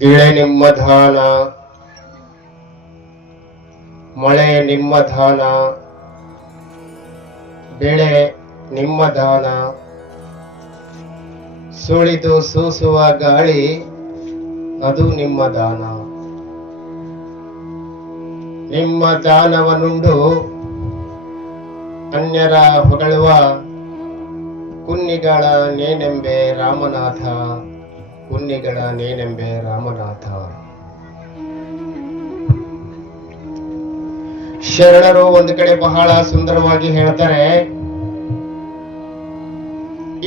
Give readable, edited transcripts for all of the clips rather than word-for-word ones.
ಇಳೆ ನಿಮ್ಮ ದಾನ, ಮಳೆ ನಿಮ್ಮ ದಾನ, ಬೆಳೆ ನಿಮ್ಮ ದಾನ, ಸುಳಿದು ಸೂಸುವ ಗಾಳಿ ಅದು ನಿಮ್ಮ ದಾನ. ನಿಮ್ಮ ದಾನವನ್ನುಂಡು ಅನ್ಯರ ಹೊಗಳುವ ಕುನ್ನಿಗಳ ನೇನೆಂಬೆ ರಾಮನಾಥ, ಕುನ್ನಿಗಳ ನೇನೆಂಬೆ ರಾಮನಾಥ. ಶರಣರು ಒಂದು ಕಡೆ ಬಹಳ ಸುಂದರವಾಗಿ ಹೇಳ್ತಾರೆ,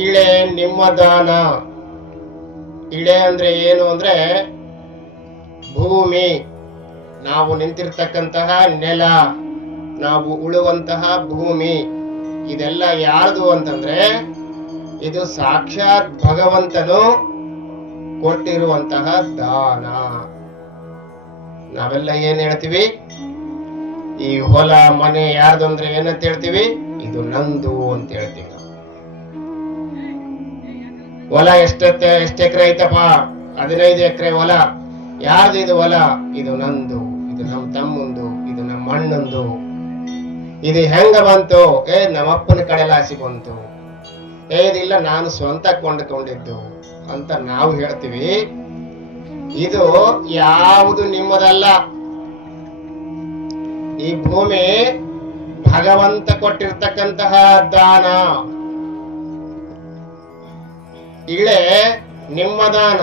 ಇಳೆ ನಿಮ್ಮ ದಾನ. ಇಳೆ ಅಂದ್ರೆ ಏನು ಅಂದ್ರೆ ಭೂಮಿ, ನಾವು ನಿಂತಿರ್ತಕ್ಕಂತಹ ನೆಲ, ನಾವು ಉಳುವಂತಹ ಭೂಮಿ, ಇದೆಲ್ಲ ಯಾರ್ದು ಅಂತಂದ್ರೆ ಇದು ಸಾಕ್ಷಾತ್ ಭಗವಂತನು ಕೊಟ್ಟಿರುವಂತಹ ದಾನ. ನಾವೆಲ್ಲ ಏನ್ ಹೇಳ್ತೀವಿ, ಈ ಹೊಲ ಮನೆ ಯಾರ್ದು ಅಂದ್ರೆ ಏನಂತ ಹೇಳ್ತೀವಿ, ಇದು ನಂದು ಅಂತ ಹೇಳ್ತೀವಿ. ಹೊಲ ಎಷ್ಟು ಎಕರೆ ಐತಪ್ಪ? 15 ಎಕರೆ ಹೊಲ. ಯಾರ್ದು ಇದು ಹೊಲ? ಇದು ನಂದು, ಇದು ನಮ್ಮ ತಮ್ಮಂದು, ಇದು ನಮ್ಮ ಅಣ್ಣಂದು. ಇದು ಹೆಂಗ ಬಂತು? ನಮ್ಮಪ್ಪನ ಕಡೆಲಾಸಿ ಬಂತು. ಇದಿಲ್ಲ ನಾನು ಸ್ವಂತ ಕೊಂಡುಕೊಂಡಿದ್ದು ಅಂತ ನಾವು ಹೇಳ್ತೀವಿ. ಇದು ಯಾವುದು ನಿಮ್ಮದಲ್ಲ. ಈ ಭೂಮಿ ಭಗವಂತ ಕೊಟ್ಟಿರ್ತಕ್ಕಂತಹ ದಾನ. ಇಳೆ ನಿಮ್ಮ ದಾನ.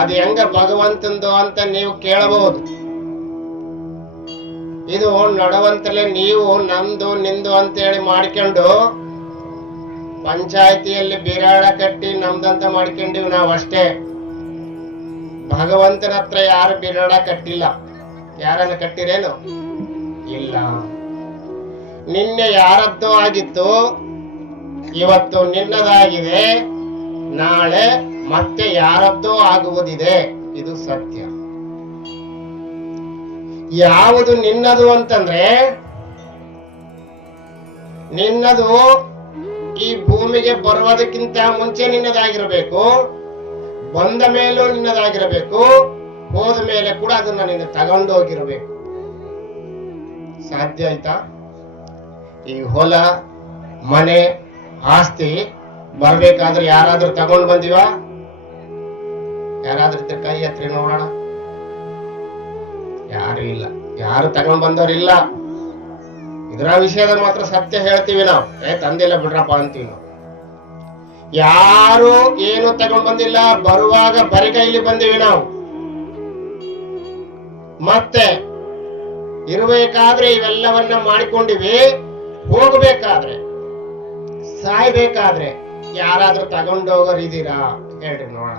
ಅದು ಹೆಂಗ ಭಗವಂತಂದು ಅಂತ ನೀವು ಕೇಳಬಹುದು. ಇದು ನಡವಂತಲೇ ನೀವು ನಂದು ನಿಂದು ಅಂತೇಳಿ ಮಾಡ್ಕೊಂಡು ಪಂಚಾಯತಿಯಲ್ಲಿ ಬಿರಾಡ ಕಟ್ಟಿ ನಮ್ದಂತ ಮಾಡ್ಕೊಂಡಿವಿ ನಾವು ಅಷ್ಟೇ. ಭಗವಂತನ ಹತ್ರ ಯಾರು ಬಿರಾಡ ಕಟ್ಟಿಲ್ಲ. ಯಾರನ್ನ ಕಟ್ಟಿರೇನು? ಇಲ್ಲ. ನಿನ್ನೆ ಯಾರದ್ದೋ ಆಗಿತ್ತು, ಇವತ್ತು ನಿನ್ನದಾಗಿದೆ, ನಾಳೆ ಮತ್ತೆ ಯಾರದ್ದೋ ಆಗುವುದಿದೆ. ಇದು ಸತ್ಯ. ಯಾವುದು ನಿನ್ನದು ಅಂತಂದ್ರೆ, ನಿನ್ನದು ಈ ಭೂಮಿಗೆ ಬರುವುದಕ್ಕಿಂತ ಮುಂಚೆ ನಿನ್ನದಾಗಿರಬೇಕು, ಬಂದ ಮೇಲೂ ನಿನ್ನದಾಗಿರಬೇಕು, ಹೋದ ಮೇಲೆ ಕೂಡ ಅದನ್ನ ನೀನು ತಗೊಂಡೋಗಿರಬೇಕು. ಸಾಧ್ಯ ಆಯ್ತಾ? ಈ ಹೊಲ ಮನೆ ಆಸ್ತಿ ಬರ್ಬೇಕಾದ್ರೆ ಯಾರಾದ್ರೂ ತಗೊಂಡ್ ಬಂದಿವ? ಯಾರಾದ್ರೂ ಕೈ ಎತ್ತಿ ನೋಡೋಣ. ಯಾರು ಇಲ್ಲ. ಯಾರು ತಗೊಂಡ್ ಬಂದವರಿಲ್ಲ. ಇದರ ವಿಷಯದ ಮಾತ್ರ ಸತ್ಯ ಹೇಳ್ತೀವಿ ನಾವು. ತಂದಿಲ್ಲ ಬಿಡ್ರಪ್ಪ ಅಂತೀವಿ ನಾವು. ಯಾರು ಏನು ತಗೊಂಡ್ ಬಂದಿಲ್ಲ. ಬರುವಾಗ ಬರಿಗೈಲಿ ಬಂದಿವಿ ನಾವು. ಮತ್ತೆ ಇರಬೇಕಾದ್ರೆ ಇವೆಲ್ಲವನ್ನ ಮಾಡಿಕೊಂಡಿವಿ. ಹೋಗ್ಬೇಕಾದ್ರೆ ಸಾಯ್ಬೇಕಾದ್ರೆ ಯಾರಾದ್ರೂ ತಗೊಂಡೋಗೋರು ಇದೀರಾ? ಹೇಳ್ರಿ ನೋಡೋಣ.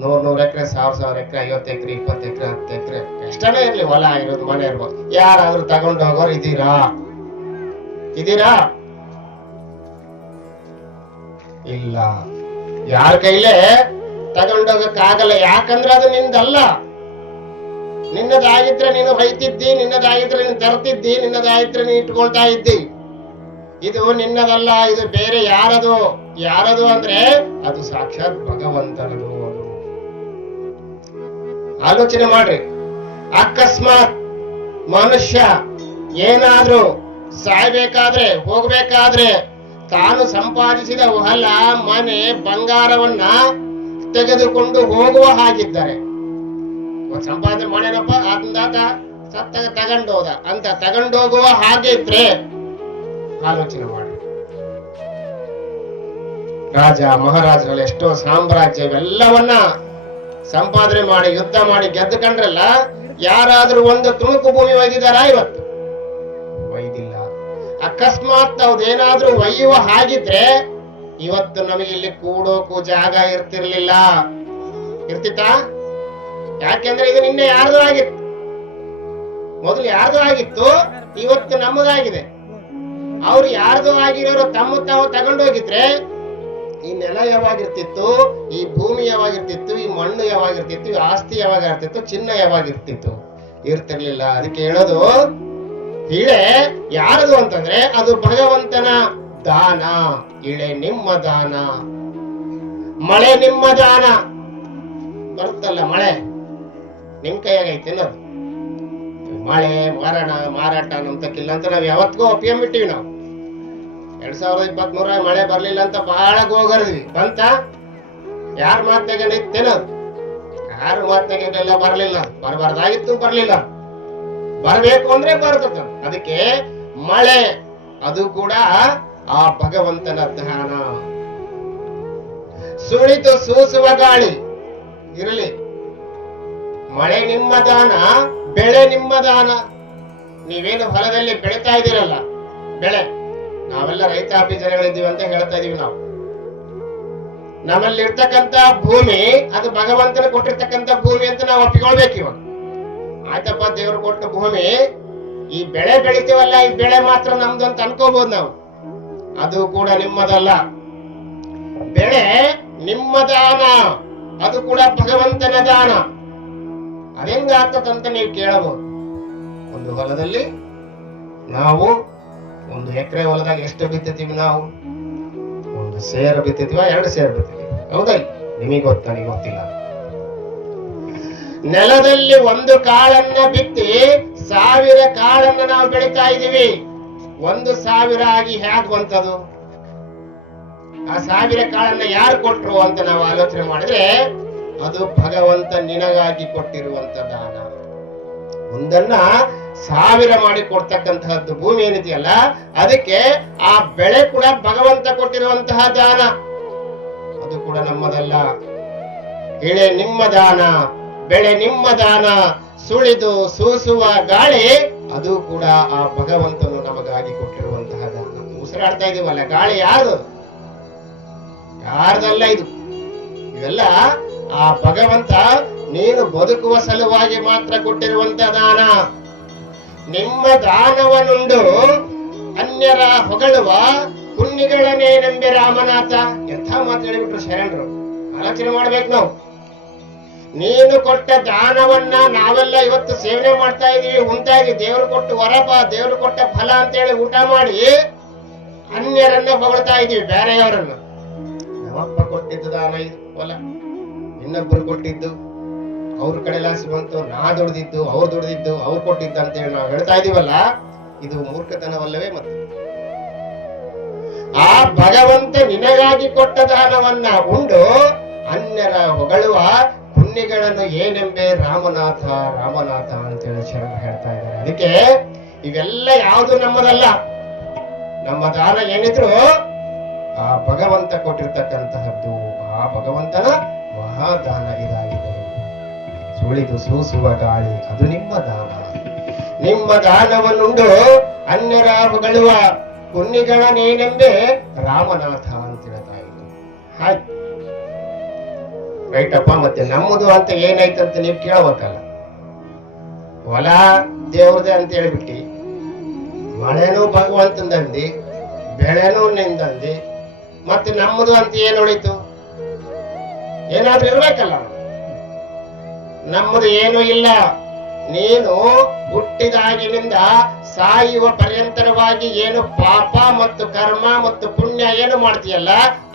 100 ಎಕರೆ, 1000 ಎಕರೆ, 50 ಎಕರೆ, 20 ಎಕರೆ, 10 ಎಕರೆ, ಎಷ್ಟನೇ ಇರ್ಲಿ, ಹೊಲ ಇರೋದು ಮನೆ ಇರ್ಬೋದು, ಯಾರಾದ್ರೂ ತಗೊಂಡೋಗೋರು ಇದೀರಾ? ಇಲ್ಲ. ಯಾರ ಕೈಲೇ ತಗೊಂಡೋಗಕ್ಕಾಗಲ್ಲ. ಯಾಕಂದ್ರೆ ಅದು ನಿಂದಲ್ಲ. ನಿನ್ನದಾಗಿದ್ರೆ ನೀನು ಹೊಯ್ತಿದ್ದಿ, ನಿನ್ನದಾಗಿದ್ರೆ ನೀನು ತರ್ತಿದ್ದಿ, ನಿನ್ನದಾಗಿದ್ರೆ ನೀನು ಇಟ್ಕೊಳ್ತಾ ಇದ್ದಿ. ಇದು ನಿನ್ನದಲ್ಲ. ಇದು ಬೇರೆ ಯಾರದು? ಯಾರದು ಅಂದ್ರೆ ಅದು ಸಾಕ್ಷಾತ್ ಭಗವಂತನದು. ಅದು ಆಲೋಚನೆ ಮಾಡ್ರಿ. ಅಕಸ್ಮಾತ್ ಮನುಷ್ಯ ಏನಾದ್ರೂ ಸಾಯ್ಬೇಕಾದ್ರೆ, ಹೋಗ್ಬೇಕಾದ್ರೆ ತಾನು ಸಂಪಾದಿಸಿದ ಹೊಲ ಮನೆ ಬಂಗಾರವನ್ನ ತೆಗೆದುಕೊಂಡು ಹೋಗುವ ಹಾಗಿದ್ದಾರೆ, ಸಂಪಾದನೆ ಮಾಡೇನಪ್ಪ ಆತಂದಾತ ಸತ್ತಾಗ ತಗೊಂಡೋದ ಅಂತ ತಗೊಂಡೋಗುವ ಹಾಗೆ ಇದ್ರೆ ಆಲೋಚನೆ ಮಾಡಿ. ರಾಜ ಮಹಾರಾಜರಲ್ಲಿ ಎಷ್ಟೋ ಸಾಮ್ರಾಜ್ಯ ಇವೆಲ್ಲವನ್ನ ಸಂಪಾದನೆ ಮಾಡಿ ಯುದ್ಧ ಮಾಡಿ ಗೆದ್ದುಕೊಂಡ್ರಲ್ಲ, ಯಾರಾದ್ರೂ ಒಂದು ತುಣುಕು ಭೂಮಿ ಒಯ್ದಿದಾರ? ಇವತ್ತು ಒಯ್ದಿಲ್ಲ. ಅಕಸ್ಮಾತ್ ಅವ್ದೇನಾದ್ರೂ ಒಯ್ಯುವ ಹಾಗಿದ್ರೆ ಇವತ್ತು ನಮಗೆ ಇಲ್ಲಿ ಕೂಡೋಕು ಜಾಗ ಇರ್ತಿರ್ಲಿಲ್ಲ. ಇರ್ತಿತ್ತಾ? ಯಾಕೆಂದ್ರೆ ಇದು ನಿನ್ನೆ ಯಾರ್ದು ಆಗಿತ್ತು, ಮೊದಲು ಯಾರ್ದು ಆಗಿತ್ತು, ಇವತ್ತು ನಮ್ಮದಾಗಿದೆ. ಅವ್ರು ಯಾರ್ದು ಆಗಿರೋರು ತಾವು ತಗೊಂಡೋಗಿದ್ರೆ ಈ ನೆಲ ಯಾವಾಗಿರ್ತಿತ್ತು, ಈ ಭೂಮಿ ಯಾವಾಗಿರ್ತಿತ್ತು, ಈ ಮಣ್ಣು ಯಾವಾಗಿರ್ತಿತ್ತು, ಈ ಆಸ್ತಿ ಯಾವಾಗಿರ್ತಿತ್ತು, ಚಿನ್ನ ಯಾವಾಗಿರ್ತಿತ್ತು? ಇರ್ತಿರ್ಲಿಲ್ಲ. ಅದಕ್ಕೆ ಹೇಳೋದು, ಇಳೆ ಯಾರದು ಅಂತಂದ್ರೆ ಅದು ಭಗವಂತನ ದಾನ. ಇಳೆ ನಿಮ್ಮ ದಾನ, ಮಳೆ ನಿಮ್ಮ ದಾನ. ಬರುತ್ತಲ್ಲ ಮಳೆ, ನಿಮ್ ಕೈಯಾಗೈತೆ ಅನ್ನೋದು. ಮಳೆ ಮಾರಾಟ ನಮ್ ತಕ್ಕಿಲ್ಲ ಅಂತ ನಾವ್ ಯಾವತ್ತಿಗೂ ಒಪ್ಪಿಯಂಬಿಟ್ಟಿವಿ. ನಾವು 2023 ಮಳೆ ಬರ್ಲಿಲ್ಲ ಅಂತ ಬಹಳ ಗೋಗರ್ದ್ವಿ. ಬಂತ? ಯಾರ ಮಾತ್ನಾಗ ನಿಂತೇನದು? ಯಾರು ಮಾತ್ನಾಗೆಲ್ಲ ಬರ್ಲಿಲ್ಲ. ಬರಬಾರ್ದಾಗಿತ್ತು, ಬರ್ಲಿಲ್ಲ. ಬರ್ಬೇಕು ಅಂದ್ರೆ ಬರ್ತದ. ಅದಕ್ಕೆ ಮಳೆ ಅದು ಕೂಡ ಆ ಭಗವಂತನ ಧ್ಯಾನ. ಸುಳಿದು ಸೂಸುವ ಗಾಳಿ ಇರಲಿ. ಮಳೆ ನಿಮ್ಮ ದಾನ, ಬೆಳೆ ನಿಮ್ಮ ದಾನ. ನೀವೇನು ಹೊಲದಲ್ಲಿ ಬೆಳೀತಾ ಇದ್ದೀರಲ್ಲ, ಬೆಳೆ, ನಾವೆಲ್ಲ ರೈತಾಪಿ ಜನಗಳಿದ್ದೀವಿ ಅಂತ ಹೇಳ್ತಾ ಇದೀವಿ. ನಾವು ನಮ್ಮಲ್ಲಿ ಇರ್ತಕ್ಕಂತ ಭೂಮಿ ಅದು ಭಗವಂತನ ಕೊಟ್ಟಿರ್ತಕ್ಕಂಥ ಭೂಮಿ ಅಂತ ನಾವು ಒಪ್ಪಿಕೊಳ್ಬೇಕು. ಇವಾಗ ಆಯ್ತಪ್ಪ, ದೇವರು ಕೊಟ್ಟ ಭೂಮಿ, ಈ ಬೆಳೆ ಬೆಳಿತೀವಲ್ಲ, ಈ ಬೆಳೆ ಮಾತ್ರ ನಮ್ದು ಅಂತ ಅನ್ಕೋಬಹುದು ನಾವು. ಅದು ಕೂಡ ನಿಮ್ಮದಲ್ಲ. ಬೆಳೆ ನಿಮ್ಮ ದಾನ, ಅದು ಕೂಡ ಭಗವಂತನ ದಾನ. ಅದೆಂಗಾಗ್ತದಂತ ನೀವು ಕೇಳಬಹುದು. ಒಂದು ಹೊಲದಲ್ಲಿ ನಾವು 1 ಎಕರೆ ಹೊಲದಾಗ ಎಷ್ಟು ಬಿತ್ತಿತೀವಿ? ನಾವು 1 ಸೇರು ಬಿತ್ತಿದ್ವ, 2 ಸೇರು ಬಿತ್ತಿದ್ವಿ. ಹೌದಾ? ನಿಮಗೆ ಗೊತ್ತಾ? ನಿಮಗೆ ಗೊತ್ತಿಲ್ಲ. ನೆಲದಲ್ಲಿ 1 ಕಾಳನ್ನ ಬಿತ್ತಿ 1000 ಕಾಳನ್ನ ನಾವು ಬೆಳಿತಾ ಇದೀವಿ. 1,000 ಆಗಿ ಹ್ಯಾಗ್ ಬಂತದು? ಆ 1000 ಕಾಳನ್ನ ಯಾರು ಕೊಟ್ರು ಅಂತ ನಾವು ಆಲೋಚನೆ ಮಾಡಿದ್ರೆ, ಅದು ಭಗವಂತ ನಿನಗಾಗಿ ಕೊಟ್ಟಿರುವಂತ ದಾನ. ಒಂದನ್ನ 1000 ಮಾಡಿ ಕೊಡ್ತಕ್ಕಂತಹದ್ದು ಭೂಮಿ ಏನಿದೆಯಲ್ಲ, ಅದಕ್ಕೆ ಆ ಬೆಳೆ ಕೂಡ ಭಗವಂತ ಕೊಟ್ಟಿರುವಂತಹ ದಾನ. ಅದು ಕೂಡ ನಮ್ಮದಲ್ಲ. ಎಳೆ ನಿಮ್ಮ ದಾನ, ಬೆಳೆ ನಿಮ್ಮ ದಾನ. ಸುಳಿದು ಸೂಸುವ ಗಾಳಿ ಅದು ಕೂಡ ಆ ಭಗವಂತನು ನಮಗಾಗಿ ಕೊಟ್ಟಿರುವಂತಹ ದಾನ. ಉಸಿರಾಡ್ತಾ ಇದೀವಲ್ಲ, ಗಾಳಿ ಯಾರು? ಯಾರ್ದಲ್ಲ ಇದು. ಇವೆಲ್ಲ ಆ ಭಗವಂತ ನೀನು ಬದುಕುವ ಸಲುವಾಗಿ ಮಾತ್ರ ಕೊಟ್ಟಿರುವಂತ ದಾನ. ನಿಮ್ಮ ದಾನವನ್ನುಂಡು ಅನ್ಯರ ಹೊಗಳುವ ಪುಣ್ಯಗಳನ್ನೇನೆಂಬೆ ರಾಮನಾಥ. ಎಂಥ ಮಾತು ಹೇಳಿಬಿಟ್ರು ಶರಣರು. ಆಲೋಚನೆ ಮಾಡ್ಬೇಕು ನಾವು. ನೀನು ಕೊಟ್ಟ ದಾನವನ್ನ ನಾವೆಲ್ಲ ಇವತ್ತು ಸೇವನೆ ಮಾಡ್ತಾ ಇದೀವಿ, ಉಂಟಾ ಇದೀವಿ. ದೇವರು ಕೊಟ್ಟು ವರಪ, ದೇವರು ಕೊಟ್ಟ ಫಲ ಅಂತೇಳಿ ಊಟ ಮಾಡಿ ಅನ್ಯರನ್ನ ಹೊಗಳ್ತಾ ಇದೀವಿ, ಬೇರೆಯವರನ್ನ. ನಮ್ಮಪ್ಪ ಕೊಟ್ಟಿದ್ದು ದಾನ ಇದು ಹೊಲ, ಇನ್ನೊಬ್ರು ಕೊಟ್ಟಿದ್ದು, ಅವ್ರ ಕಡೆ ಲಾಸಿ ಬಂತು, ನಾ ದುಡ್ದಿದ್ದು, ಅವ್ರು ದುಡ್ದಿದ್ದು, ಅವ್ರು ಕೊಟ್ಟಿದ್ದು ಅಂತ ಹೇಳಿ ನಾವು ಹೇಳ್ತಾ ಇದೀವಲ್ಲ, ಇದು ಮೂರ್ಖತನವಲ್ಲವೇ? ಮತ್ತೆ ಆ ಭಗವಂತ ನಿನಗಾಗಿ ಕೊಟ್ಟ ದಾನವನ್ನ ಉಂಡು ಅನ್ಯರ ಹೊಗಳುವ ಪುಣ್ಯಗಳನ್ನು ಏನೆಂಬೆ ರಾಮನಾಥ ರಾಮನಾಥ ಅಂತೇಳಿ ಶರಣರು ಹೇಳ್ತಾ ಇದ್ದಾರೆ. ಅದಕ್ಕೆ ಇವೆಲ್ಲ ಯಾವುದು ನಮ್ಮದಲ್ಲ. ನಮ್ಮ ದಾನ ಏನಿದ್ರು ಆ ಭಗವಂತ ಕೊಟ್ಟಿರ್ತಕ್ಕಂತಹದ್ದು. ಆ ಭಗವಂತನ ಮಹಾದಾನ ಇದಾಗಿದೆ. ಸುಳಿದು ಸೂಸುವ ಗಾಳಿ ಅದು ನಿಮ್ಮ ದಾನ. ನಿಮ್ಮ ದಾನವನ್ನುಂಡು ಅನ್ಯರ ಹೊಗಳುವ ಪುಣ್ಯಗಳನ್ನೇನೆಂಬೆ ರಾಮನಾಥ ಅಂತ ಹೇಳ್ತಾ ಇದ್ರು. ಹಾಗೆ ರೈಟಪ್ಪ. ಮತ್ತೆ ನಮ್ಮದು ಅಂತ ಏನಾಯ್ತಂತ ನೀವು ಕೇಳಬೇಕಲ್ಲ. ಹೊಲ ದೇವ್ರದೇ ಅಂತ ಹೇಳ್ಬಿಟ್ಟಿ, ಮಳೆನೂ ಭಗವಂತಂದಿ, ಬೆಳೆನೂ ನಿಂದಂದಿ, ಮತ್ತೆ ನಮ್ಮದು ಅಂತ ಏನ್ ಉಳಿತು? ಏನಾದ್ರೂ ಇರ್ಬೇಕಲ್ಲ. ನಮ್ಮದು ಏನೂ ಇಲ್ಲ. ನೀನು ಹುಟ್ಟಿದಾಗಿನಿಂದ ಸಾಯುವ ಪರ್ಯಂತರವಾಗಿ ಏನು ಪಾಪ ಮತ್ತು ಕರ್ಮ ಮತ್ತು ಪುಣ್ಯ ಏನು ಮಾಡ್ತೀಯಲ್ಲ,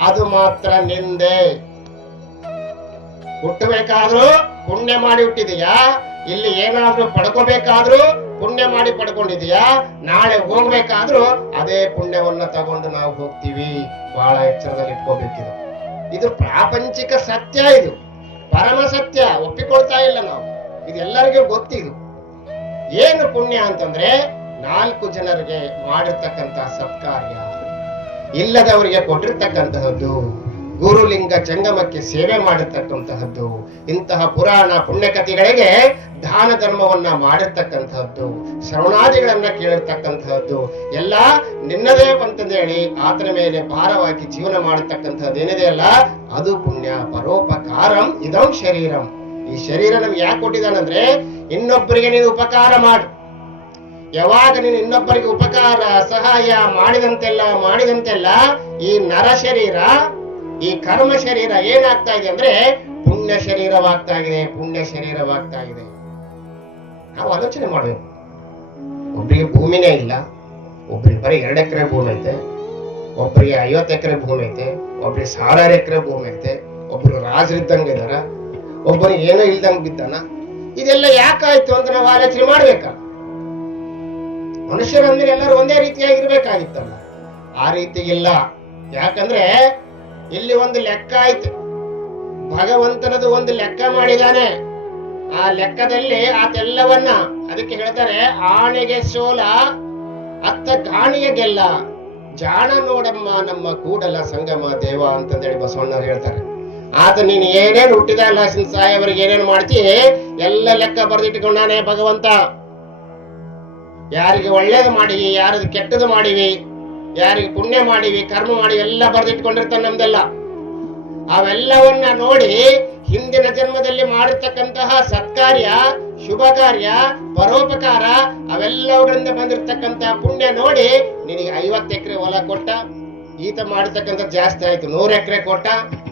ಅದು ಮಾತ್ರ ನಿಂದೆ. ಹುಟ್ಟಬೇಕಾದ್ರೂ ಪುಣ್ಯ ಮಾಡಿ ಹುಟ್ಟಿದೀಯಾ, ಇಲ್ಲಿ ಏನಾದ್ರೂ ಪಡ್ಕೋಬೇಕಾದ್ರೂ ಪುಣ್ಯ ಮಾಡಿ ಪಡ್ಕೊಂಡಿದೀಯಾ, ನಾಳೆ ಹೋಗ್ಬೇಕಾದ್ರೂ ಅದೇ ಪುಣ್ಯವನ್ನ ತಗೊಂಡು ನಾವು ಹೋಗ್ತೀವಿ. ಬಹಳ ಎಚ್ಚರದಲ್ಲಿ ಇಟ್ಕೋಬೇಕಿದು. ಇದು ಪ್ರಾಪಂಚಿಕ ಸತ್ಯ, ಇದು ಪರಮ ಸತ್ಯ. ಒಪ್ಪಿಕೊಳ್ತಾ ಇಲ್ಲ ನಾವು. ಇದೆಲ್ಲರಿಗೂ ಗೊತ್ತಿದು. ಏನು ಪುಣ್ಯ ಅಂತಂದ್ರೆ 4 ಜನರಿಗೆ ಮಾಡಿರ್ತಕ್ಕಂಥ ಸತ್ಕಾರ್ಯ, ಇಲ್ಲದವರಿಗೆ ಕೊಟ್ಟಿರ್ತಕ್ಕಂತಹದ್ದು, ಗುರುಲಿಂಗ ಜಂಗಮಕ್ಕೆ ಸೇವೆ ಮಾಡಿರ್ತಕ್ಕಂತಹದ್ದು, ಇಂತಹ ಪುರಾಣ ಪುಣ್ಯಕಥೆಗಳಿಗೆ ದಾನ ಧರ್ಮವನ್ನ ಮಾಡಿರ್ತಕ್ಕಂತಹದ್ದು, ಶ್ರವಣಾದಿಗಳನ್ನ ಕೇಳಿರ್ತಕ್ಕಂತಹದ್ದು ಎಲ್ಲ ನಿನ್ನದೇ ಅಂತಂದು ಹೇಳಿ ಆತನ ಮೇಲೆ ಭಾರವಾಗಿ ಜೀವನ ಮಾಡತಕ್ಕಂಥದ್ದು ಏನಿದೆಯಲ್ಲ, ಅದು ಪುಣ್ಯ. ಪರೋಪಕಾರಂ ಇದಂ ಶರೀರಂ. ಈ ಶರೀರ ನಮ್ಗೆ ಯಾಕೆ ಕೊಟ್ಟಿದ್ದಾನಂದ್ರೆ, ಇನ್ನೊಬ್ಬರಿಗೆ ನೀನು ಉಪಕಾರ ಮಾಡು. ಯಾವಾಗ ನೀನು ಇನ್ನೊಬ್ಬರಿಗೆ ಉಪಕಾರ ಸಹಾಯ ಮಾಡಿದಂತೆಲ್ಲ ಈ ನರ ಶರೀರ, ಈ ಕರ್ಮ ಶರೀರ ಏನಾಗ್ತಾ ಇದೆ ಅಂದ್ರೆ ಪುಣ್ಯ ಶರೀರವಾಗ್ತಾ ಇದೆ, ಪುಣ್ಯ ಶರೀರವಾಗ್ತಾ ಇದೆ. ನಾವು ಆಲೋಚನೆ ಮಾಡಬೇಕು. ಒಬ್ಬರಿಗೆ ಭೂಮಿನೇ ಇಲ್ಲ, ಒಬ್ಬರಿಗೆ ಬರೀ 2 ಎಕರೆ ಭೂಮಿ ಐತೆ, ಒಬ್ಬರಿಗೆ 50 ಎಕರೆ ಭೂಮಿ ಐತೆ, ಒಬ್ಬರಿಗೆ 1000 ಎಕರೆ ಭೂಮಿ ಐತೆ, ಒಬ್ರು ರಾಜರಿದ್ದಂಗೆ ಇದಾರ, ಒಬ್ಬನಿಗೆ ಏನೋ ಇಲ್ದಂಗ್ ಬಿದ್ದಾನ. ಇದೆಲ್ಲ ಯಾಕಾಯ್ತು ಅಂತ ನಾವು ಆಲೋಚನೆ ಮಾಡ್ಬೇಕಲ್ಲ. ಮನುಷ್ಯರಂದ್ರೆ ಎಲ್ಲರೂ ಒಂದೇ ರೀತಿಯಾಗಿರ್ಬೇಕಾಗಿತ್ತಲ್ಲ, ಆ ರೀತಿ ಇಲ್ಲ. ಯಾಕಂದ್ರೆ ಇಲ್ಲಿ ಒಂದು ಲೆಕ್ಕ ಆಯ್ತು, ಭಗವಂತನದು ಒಂದು ಲೆಕ್ಕ ಮಾಡಿದಾನೆ. ಆ ಲೆಕ್ಕದಲ್ಲಿ ಆತೆಲ್ಲವನ್ನ, ಅದಕ್ಕೆ ಹೇಳ್ತಾರೆ ಆಣೆಗೆ ಸೋಲ ಅತ್ತ ಗಾಣಿಗೆ ಗೆಲ್ಲ, ಜಾಣ ನೋಡಮ್ಮ ನಮ್ಮ ಕೂಡಲ ಸಂಗಮ ದೇವ ಅಂತಂದೇಳಿ ಬಸವಣ್ಣರು ಹೇಳ್ತಾರೆ. ಆತ ನೀನ್ ಏನೇನು ಹುಟ್ಟಿದ ಸಾಯವರಿಗೆ ಏನೇನು ಮಾಡ್ತಿ ಎಲ್ಲ ಲೆಕ್ಕ ಬರೆದಿಟ್ಕೊಂಡಾನೆ ಭಗವಂತ. ಯಾರಿಗೆ ಒಳ್ಳೇದು ಮಾಡಿವಿ, ಯಾರಿಗೆ ಕೆಟ್ಟದು ಮಾಡಿವಿ, ಯಾರಿಗೆ ಪುಣ್ಯ ಮಾಡಿವಿ, ಕರ್ಮ ಮಾಡಿವಿ ಎಲ್ಲ ಬರೆದಿಟ್ಕೊಂಡಿರ್ತಾನೆ ನಮ್ದೆಲ್ಲ. ಅವೆಲ್ಲವನ್ನ ನೋಡಿ ಹಿಂದಿನ ಜನ್ಮದಲ್ಲಿ ಮಾಡಿರ್ತಕ್ಕಂತಹ ಸತ್ಕಾರ್ಯ, ಶುಭ ಕಾರ್ಯ, ಪರೋಪಕಾರ ಅವೆಲ್ಲವುಗಳಿಂದ ಬಂದಿರತಕ್ಕಂತಹ ಪುಣ್ಯ ನೋಡಿ ನಿನಗೆ 50 ಎಕರೆ ಹೊಲ ಕೊಟ್ಟ. ಈತ ಮಾಡಿರ್ತಕ್ಕಂಥ ಜಾಸ್ತಿ ಆಯ್ತು, 100 ಎಕರೆ ಕೊಟ್ಟ.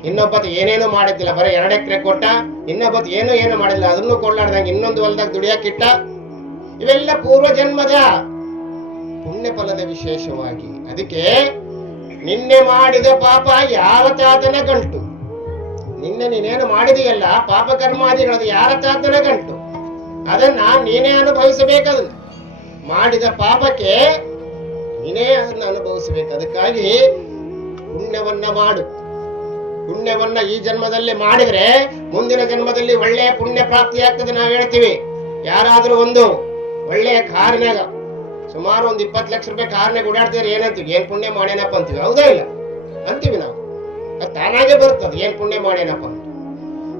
ಇನ್ನೊಬ್ಬತ್ ಏನೇನು ಮಾಡಿದ್ದಿಲ್ಲ, ಬರೀ 2 ಎಕರೆ ಕೊಟ್ಟ. ಇನ್ನೊಬ್ಬತ್ ಏನು ಮಾಡಿಲ್ಲ, ಅದನ್ನು ಕೊಳ್ಳಾಡ್ದಂಗೆ ಇನ್ನೊಂದು ಹೊಲದಾಗ ದುಡಿಯಾಕಿಟ್ಟ. ಇವೆಲ್ಲ ಪೂರ್ವ ಜನ್ಮದ ಪುಣ್ಯ ಫಲದ ವಿಶೇಷವಾಗಿ. ಅದಕ್ಕೆ ನಿನ್ನೆ ಮಾಡಿದ ಪಾಪ ಯಾವ ತಾತನ ಗಂಟು, ನಿನ್ನೆ ನೀನೇನು ಮಾಡಿದೆಯಲ್ಲ ಪಾಪ ಕರ್ಮಾದಿಗಳದು ಯಾರ ತಾತನ ಗಂಟು, ಅದನ್ನ ನೀನೇ ಅನುಭವಿಸಬೇಕದನ್ನ. ಮಾಡಿದ ಪಾಪಕ್ಕೆ ನೀನೇ ಅದನ್ನ ಅನುಭವಿಸಬೇಕು. ಅದಕ್ಕಾಗಿ ಪುಣ್ಯವನ್ನ ಮಾಡು. ಪುಣ್ಯವನ್ನ ಈ ಜನ್ಮದಲ್ಲಿ ಮಾಡಿದ್ರೆ ಮುಂದಿನ ಜನ್ಮದಲ್ಲಿ ಒಳ್ಳೆಯ ಪುಣ್ಯ ಪ್ರಾಪ್ತಿ ಆಗ್ತದೆ. ನಾವ್ ಹೇಳ್ತೀವಿ, ಯಾರಾದ್ರೂ ಒಂದು ಒಳ್ಳೆಯ ಕಾರ್ನಾಗ ಸುಮಾರು ಒಂದು 20 ಲಕ್ಷ ರೂಪಾಯಿ ಕಾರ್ನಾಗ ಓಡಾಡ್ತಿದ್ರೆ ಏನಂತೀವಿ, ಏನ್ ಪುಣ್ಯ ಮಾಡೇನಪ್ಪ ಅಂತೀವಿ, ಹೌದಾ ಇಲ್ಲ ಅಂತೀವಿ ನಾವು. ತಾನಾಗೆ ಬರ್ತದೆ ಏನ್ ಪುಣ್ಯ ಮಾಡೇನಪ್ಪ ಅಂತ.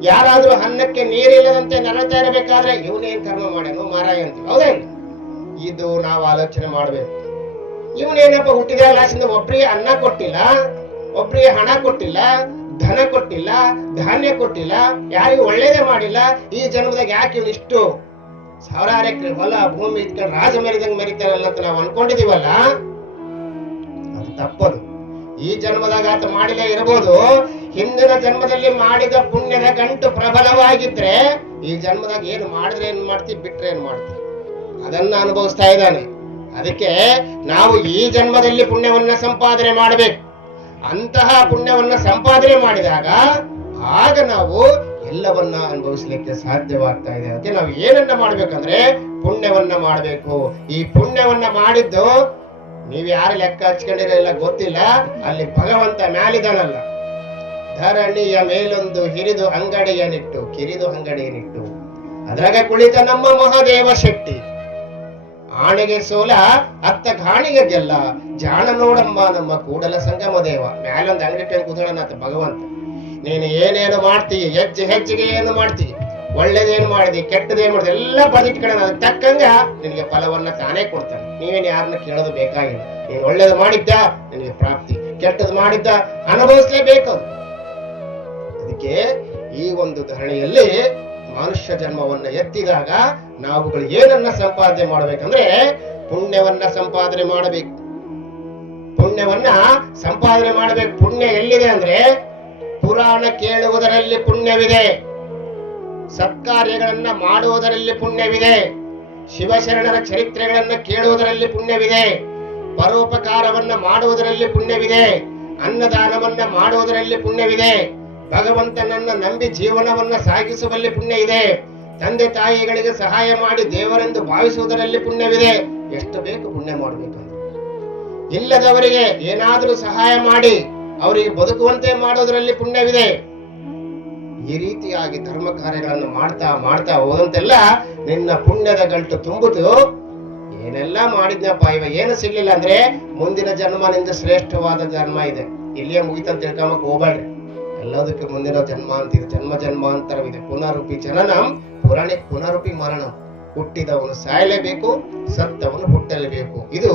ಯಾರಾದ್ರೂ ಅನ್ನಕ್ಕೆ ನೀರಿಲ್ಲದಂತೆ ನರಳ್ತಾ ಇರಬೇಕಾದ್ರೆ ಇವನೇನ್ ಕರ್ಮ ಮಾಡ್ಯಾನೋ ಮಾರಾಯ ಅಂತೀವಿ, ಹೌದಾ ಇಲ್ಲ. ಇದು ನಾವು ಆಲೋಚನೆ ಮಾಡ್ಬೇಕು. ಇವನೇನಪ್ಪ ಹುಟ್ಟಿದ ಲಾಸಿಂದ ಒಬ್ರಿಗೆ ಅನ್ನ ಕೊಟ್ಟಿಲ್ಲ, ಒಬ್ರಿಗೆ ಹಣ ಕೊಟ್ಟಿಲ್ಲ, ಧನ ಕೊಟ್ಟಿಲ್ಲ, ಧಾನ್ಯ ಕೊಟ್ಟಿಲ್ಲ, ಯಾರಿಗೂ ಒಳ್ಳೇದೇ ಮಾಡಿಲ್ಲ. ಈ ಜನ್ಮದಾಗ ಯಾಕೆ ಇವನು ಇಷ್ಟು ಸಾವಿರಾರು ಎಕರೆ ಹೊಲ ಭೂಮಿ ಇಟ್ಕೊಂಡು ರಾಜ ಮೆರಿದಂಗ್ ಮೆರಿತಾರಲ್ಲ ಅಂತ ನಾವು ಅನ್ಕೊಂಡಿದೀವಲ್ಲ, ಅದು ತಪ್ಪದು. ಈ ಜನ್ಮದಾಗ ಆತ ಮಾಡಿಲ್ಲ ಇರಬಹುದು, ಹಿಂದಿನ ಜನ್ಮದಲ್ಲಿ ಮಾಡಿದ ಪುಣ್ಯದ ಗಂಟು ಪ್ರಬಲವಾಗಿದ್ರೆ ಈ ಜನ್ಮದಾಗ ಏನು ಮಾಡಿದ್ರೆ ಏನ್ ಮಾಡ್ತೀವಿ, ಬಿಟ್ರೆ ಏನ್ ಮಾಡ್ತೀವಿ, ಅದನ್ನ ಅನುಭವಿಸ್ತಾ ಇದ್ದಾನೆ. ಅದಕ್ಕೆ ನಾವು ಈ ಜನ್ಮದಲ್ಲಿ ಪುಣ್ಯವನ್ನ ಸಂಪಾದನೆ ಮಾಡಬೇಕು. ಅಂತಹ ಪುಣ್ಯವನ್ನ ಸಂಪಾದನೆ ಮಾಡಿದಾಗ ಆಗ ನಾವು ಎಲ್ಲವನ್ನ ಅನುಭವಿಸ್ಲಿಕ್ಕೆ ಸಾಧ್ಯವಾಗ್ತಾ ಇದೆ. ಅದಕ್ಕೆ ನಾವು ಏನನ್ನ ಮಾಡ್ಬೇಕಂದ್ರೆ ಪುಣ್ಯವನ್ನ ಮಾಡಬೇಕು. ಈ ಪುಣ್ಯವನ್ನ ಮಾಡಿದ್ದು ನೀವ್ ಯಾರು ಲೆಕ್ಕ ಹಚ್ಕೊಂಡಿರಲ್ಲ ಗೊತ್ತಿಲ್ಲ, ಅಲ್ಲಿ ಭಗವಂತ ಮ್ಯಾಲಿದಾನಲ್ಲ. ಧರಣಿಯ ಮೇಲೊಂದು ಹಿರಿದು ಅಂಗಡಿಯನಿಟ್ಟು, ಕಿರಿದು ಅಂಗಡಿಯನಿಟ್ಟು, ಅದ್ರಾಗ ಕುಳಿತ ನಮ್ಮ ಮಹಾದೇವ ಶೆಟ್ಟಿ. ಆಣೆಗೆ ಸೋಲ ಅತ್ತ ಗಾಣಿಗೆ ಗೆಲ್ಲ, ಜಾಣ ನೋಡಮ್ಮ ನಮ್ಮ ಕೂಡಲ ಸಂಗಮ ದೇವ. ಮ್ಯಾಲೊಂದು ಅಂಗಡಿ ಟೈಮ್ ಕೂತ್ಕೊಳ್ಳೋಣಂತ ಭಗವಂತ. ನೀನು ಏನೇನು ಮಾಡ್ತೀವಿ, ಹೆಜ್ಜೆಗೆ ಏನು ಮಾಡ್ತೀವಿ, ಒಳ್ಳೇದೇನು ಮಾಡಿದಿ, ಕೆಟ್ಟದೇನು ಮಾಡಿದಿ ಎಲ್ಲ ಬದಿಟ್ಕೊಳ್ಳೋಣ. ಅದಕ್ಕೆ ತಕ್ಕಂಗ ನಿನಗೆ ಫಲವನ್ನ ತಾನೇ ಕೊಡ್ತಾನೆ. ನೀವೇನು ಯಾರನ್ನ ಕೇಳೋದು ಬೇಕಾಗಿಲ್ಲ. ನೀನು ಒಳ್ಳೇದು ಮಾಡಿದ್ದ ನಿನಗೆ ಪ್ರಾಪ್ತಿ, ಕೆಟ್ಟದ್ದು ಮಾಡಿದ್ದ ಅನುಭವಿಸ್ಲೇಬೇಕು. ಅದಕ್ಕೆ ಈ ಒಂದು ಧರಣಿಯಲ್ಲಿ ಮನುಷ್ಯ ಜನ್ಮವನ್ನ ಎತ್ತಿದಾಗ ನಾವುಗಳು ಏನನ್ನ ಸಂಪಾದನೆ ಮಾಡ್ಬೇಕಂದ್ರೆ ಪುಣ್ಯವನ್ನ ಸಂಪಾದನೆ ಮಾಡಬೇಕು. ಪುಣ್ಯವನ್ನ ಸಂಪಾದನೆ ಮಾಡಬೇಕು. ಪುಣ್ಯ ಎಲ್ಲಿದೆ ಅಂದ್ರೆ ಪುರಾಣ ಕೇಳುವುದರಲ್ಲಿ ಪುಣ್ಯವಿದೆ, ಸತ್ಕಾರ್ಯಗಳನ್ನ ಮಾಡುವುದರಲ್ಲಿ ಪುಣ್ಯವಿದೆ, ಶಿವಶರಣರ ಚರಿತ್ರೆಗಳನ್ನ ಕೇಳುವುದರಲ್ಲಿ ಪುಣ್ಯವಿದೆ, ಪರೋಪಕಾರವನ್ನ ಮಾಡುವುದರಲ್ಲಿ ಪುಣ್ಯವಿದೆ, ಅನ್ನದಾನವನ್ನ ಮಾಡುವುದರಲ್ಲಿ ಪುಣ್ಯವಿದೆ, ಭಗವಂತನನ್ನ ನಂಬಿ ಜೀವನವನ್ನ ಸಾಗಿಸುವಲ್ಲಿ ಪುಣ್ಯ ಇದೆ, ತಂದೆ ತಾಯಿಗಳಿಗೆ ಸಹಾಯ ಮಾಡಿ ದೇವರೆಂದು ಭಾವಿಸುವುದರಲ್ಲಿ ಪುಣ್ಯವಿದೆ. ಎಷ್ಟು ಬೇಕು ಪುಣ್ಯ ಮಾಡಬೇಕಂದ್ರೆ. ಇಲ್ಲದವರಿಗೆ ಏನಾದರೂ ಸಹಾಯ ಮಾಡಿ ಅವರಿಗೆ ಬದುಕುವಂತೆ ಮಾಡೋದ್ರಲ್ಲಿ ಪುಣ್ಯವಿದೆ. ಈ ರೀತಿಯಾಗಿ ಧರ್ಮ ಕಾರ್ಯಗಳನ್ನು ಮಾಡ್ತಾ ಮಾಡ್ತಾ ಹೋದಂತೆಲ್ಲ ನಿನ್ನ ಪುಣ್ಯದ ಗಂಟು ತುಂಬುದು. ಏನೆಲ್ಲ ಮಾಡಿದ್ನಪ್ಪ, ಇವಾಗ ಏನು ಸಿಗ್ಲಿಲ್ಲ ಅಂದ್ರೆ ಮುಂದಿನ ಜನ್ಮ ನಿಂದ ಶ್ರೇಷ್ಠವಾದ ಜನ್ಮ ಇದೆ, ಇಲ್ಲಿಯೇ ಮುಗಿತಂತ ತಿಳ್ಕೊಂಬಕ್ ಹೋಗ್ಬೇಡ್ರಿ. ಎಲ್ಲದಕ್ಕೆ ಮುಂದಿನ ಜನ್ಮ ಅಂತಿದೆ, ಜನ್ಮ ಜನ್ಮಾಂತರವಿದೆ. ಪುನರುಪಿ ಜನನಂ ಪುನರುಪಿ ಮರಣಂ. ಹುಟ್ಟಿದವನು ಸಾಯಲೇಬೇಕು, ಸತ್ತವನು ಹುಟ್ಟಲೇಬೇಕು. ಇದು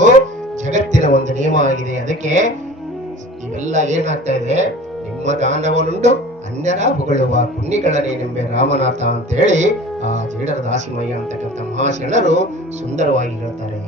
ಜಗತ್ತಿನ ಒಂದು ನಿಯಮ ಆಗಿದೆ. ಅದಕ್ಕೆ ಇವೆಲ್ಲ ಏನಾಗ್ತಾ ಇದೆ, ನಿಮ್ಮ ದಾನವನುಂಡು ಅನ್ಯರ ಹೊಗಳುವ ಪುಣ್ಯಗಳನ್ನೇನೆಂಬೆ ರಾಮನಾಥ ಅಂತ ಹೇಳಿ ಆ ಜೇಡರ ದಾಸಿಮಯ್ಯ ಅಂತಕ್ಕಂಥ ಮಹಾಶರಣರು ಸುಂದರವಾಗಿ ಹೇಳ್ತಾರೆ.